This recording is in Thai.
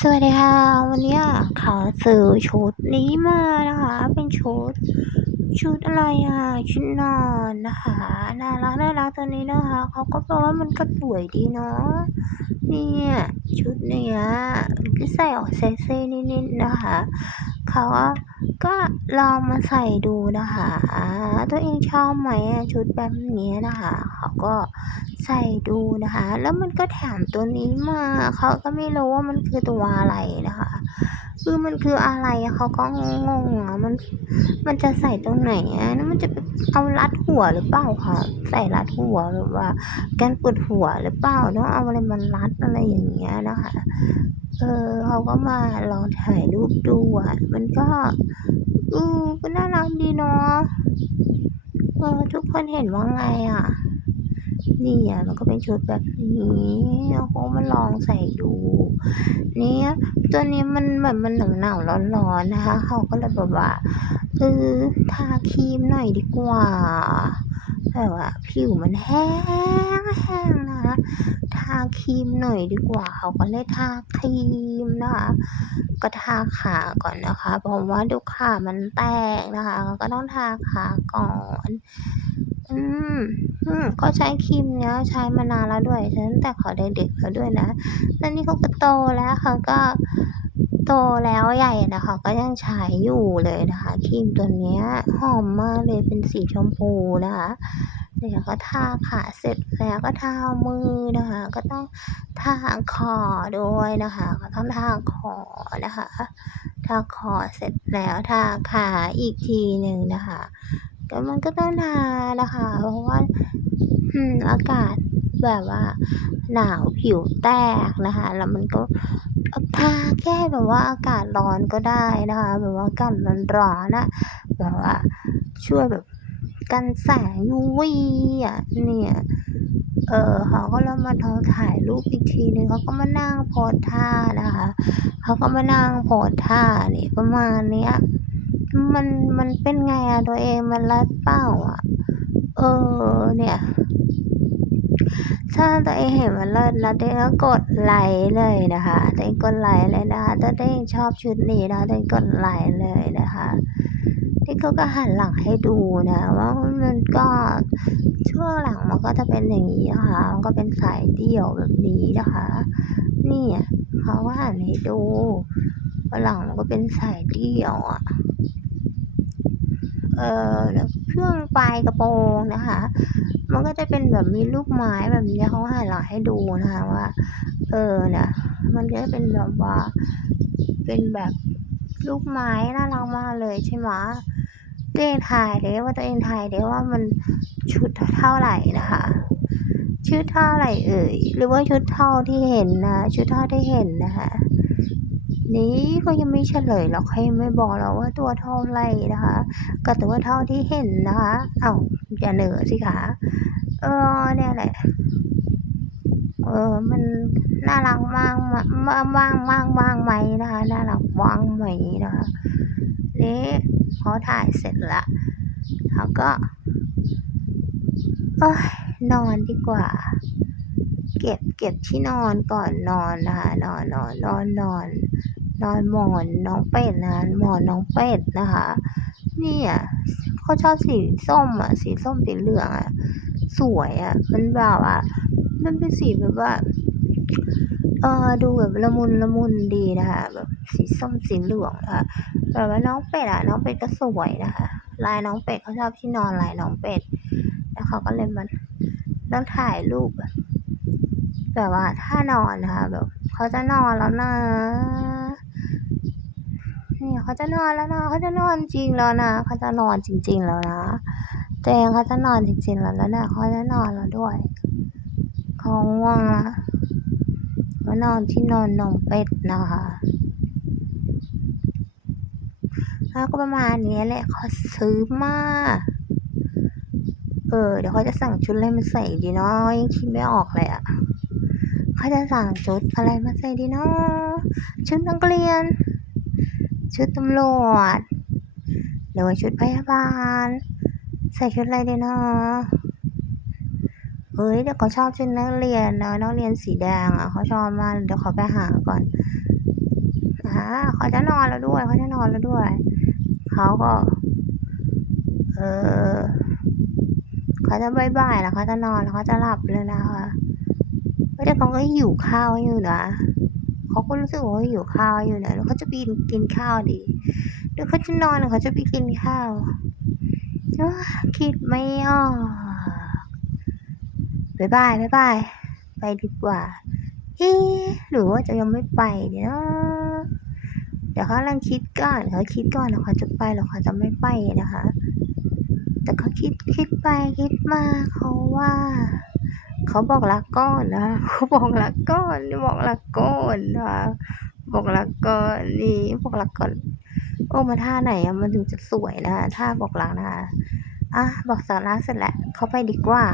สวัสดีค่ะ วันนี้ขอซื้อชุดนี้มานะคะ เป็นชุด ชุดอะไรอะ ชุดนอนนะคะน่ารักน่ารักตัวนี้นะคะเขาก็บอกว่ามันก็สวยดีเนาะเนี่ยชุดเนี้ยก็ใส่ออกเซ็กซี่นิดๆนะคะเขาก็ลองมาใส่ดูนะคะตัว ชอบไหมชุดแบบนี้นะคะเขาก็ใส่ดูนะคะ แล้วมันก็แถมตัวนี้มาเขาก็ไม่รู้ว่ามันคือตัวอะไรนะคะ คือมันคืออะไรเขาก็งงๆอะมันมันจะใส่ตรงไหนอะแล้วมันจะเอารัดหัวหรือเปล่าคะใส่รัดหัวหรือว่ากันปวดหัวหรือเปล่าต้องเอาอะไรมารัดอะไรอย่างเงี้ยนะคะเออเขาก็มาลองถ่ายรูปดูอะมันก็เออก็น่ารักดีเนาะ เออทุกคนเห็นว่าไงอะ นี่อะมันก็เป็นชุดแบบนี้เขาก็มาลองใส่ดูเนี่ยตัวนี้มันแบบมันหนาวๆร้อนๆนะคะ เขาก็เลยแบบว่า เออทาครีมหน่อยดีกว่าแบบว่าผิวมันแห้งแห้งนะคะทาครีมหน่อยดีกว่าเขาก็เลยทาครีมนะคะก็ทาขาก่อนนะคะ เพราะว่าดี๋ยวขามันแตกนะคะก็ต้องทาขาก่อนอืมอืมก็ใช้ครีมเนี้ยใช้มานานแล้วด้วยใช้ตั้งแต่ขาเด็กๆแล้วด้วยนะตอนนี้เขาก็โตแล้วเขาก็ โตแล้วใหญ่นะเขาก็ยังใช้อยู่เลยนะคะครีมตัวนี้หอมมากเลยเป็นสีชมพูนะคะเดี๋ยวก็ทาขาเสร็จแล้วก็ทามือนะคะ ก็ต้องทาคอด้วยนะคะ ก็ต้องทาคอนะคะทาคอเสร็จแล้วทาขาอีกทีหนึ่งนะคะก็มันก็ต้องทานะคะ เพราะว่าอากาศแบบว่าหนาวผิวแตกนะคะ แล้วมันก็ ทาแค่แบบว่าอากาศร้อนก็ได้นะคะแบบว่าอากาศร้อนๆอะแบบว่าช่วยแบบกันแสง UV อะเนี่ย เออเขาก็เลยมาลอถ่ายรูปอีกทีหนึ่งเขาก็มานั่งโพสท่านะคะเขาก็มานั่งโพสท่านี่ประมาณเนี้ยมันมันเป็นไงอะตัวเองมันเลิศเปล่าอะเออเนี่ย ถ้าตัวเองเห็นมันเลิศแล้วตัวเองก็กดไลค์เลยนะคะตัวเองกดไลค์เลยนะคะถ้าตัวเองชอบชุดนี้นะตัวเองกดไลค์เลยนะคะนี่เขาก็หันหลังให้ดูนะว่ามันก็ช่วงหลังมันก็จะเป็นอย่างนี้นะคะมันก็เป็นสายเดี่ยวแบบนี้นะคะนี่เขาก็หันให้ดูว่าหลังมันก็เป็นสายเดี่ยวอะเอ่อช่วงปลายกระโปรงนะคะ มันก็จะเป็นแบบมีลูกไม้แบบนี้เขาหันหลังให้ดูนะคะว่า เออเนี่ยมันก็จะเป็นแบบว่า เป็นแบบลูกไม้น่ารักมากเลยใช่ไหมตัวเองถ่ายเด้ว่าตัวเองถ่ายเด้ว่ามันชุดเท่าไหร่นะคะชุดเท่าไหร่เอ่ยหรือว่าชุดเท่าที่เห็นนะชุดเท่าที่เห็นนะคะ นี้ก็ยังไม่เฉลยหรอกเขายังไม่บอกเราว่าตัวเท่าไรนะคะ ก็ตัวเท่าที่เห็นนะคะเอ้าอย่าเหนือสิคะเออเนี่ยแหละเออมันน่ารักมากมากมากมากมากมากไหมนะคะน่ารักว่างไหมนะคะนี่พอถ่ายเสร็จละเขาก็เอ้ยนอนดีกว่า เก็บเก็บที่นอนก่อนนอนนะคะนอนนอนนอนนอนนอน นอนหมอนน้องเป็ดนะหมอนน้องเป็ดนะคะเนี่ยเขาชอบสีส้มอะ สีส้มสีเหลืองอะ สวยอะ มันแบบว่ามันเป็นสีแบบว่า เออดูแบบละมุนละมุนดีนะคะแบบสีส้มสีเหลืองนะคะแบบว่าน้องเป็ดอะ น้องเป็ดก็สวยนะคะ ลายน้องเป็ดเขาชอบที่นอนลายน้องเป็ด แล้วเขาก็เลยมันต้องถ่ายรูปแบบว่าถ้านอนนะคะแบบเขาจะนอนแล้วนะ เนี่ยเขาจะนอนแล้วนะเขาจะนอนจริงแล้วนะเขาจะนอนจริง ๆ แล้วนะตัวเองเขาจะนอนจริง ๆ แล้วแล้วเนี่ยเขาจะนอนแล้วด้วยเขาง่วงนะมานอนที่นอนนองเป็ดนะคะแล้วก็ประมาณนี้แหละเขาซื้อมาเออเดี๋ยวเขาจะสั่งชุดอะไรมาใส่ดีเนาะยังคิดไม่ออกเลยอะเขาจะสั่งชุดอะไรมาใส่ดีเนาะชุดนักเรียน ชุดตำรวจหรือว่าชุดพยาบาล ใส่ชุดอะไรดีเนาะเฮ้ยเดี๋ยวเขาชอบชุดนักเรียนนะนักเรียนสีแดงอะเขาชอบมากเดี๋ยวเขอไปหาก่อนอ่าเขาจะนอนแล้วด้วยเขาจะนอนแล้วด้วยเขาก็ เออเขาจะบายบายแล้วเขาจะนอนแล้วเขาจะหลับเลยนะคะไม่ได้เขาก็หิวข้าวอยู่นะ เขาก็รู้สึกว่าหิวข้าวอยู่นะแล้วเขาจะไปกินกินข้าวดีเดี๋ยวเขาจะนอนหรือเขาจะไปกินข้าวอ้าคิดไม่ออกบายบายบายบายไปดีกว่าเอ๊หรือว่าจะยังไม่ไปเนี่ยนะเดี๋ยวเขากำลังคิดก่อนเขาคิดก่อนแล้วเขาจะไปหรือเขาจะไม่ไปนะคะ แต่เขาคิดคิดไปคิดมาเขาว่า เขาบอกรักก้อนนะเขาบอกรักก้อนบอกรักก้อนนะบอกรักก้อนนี่บอกรักก้อน โอ้มาท่าไหนอะมันถึงจะสวยนะท่าบอกรักนะคะอะบอกสาระเสร็จแล้วเขาไปดีกว่า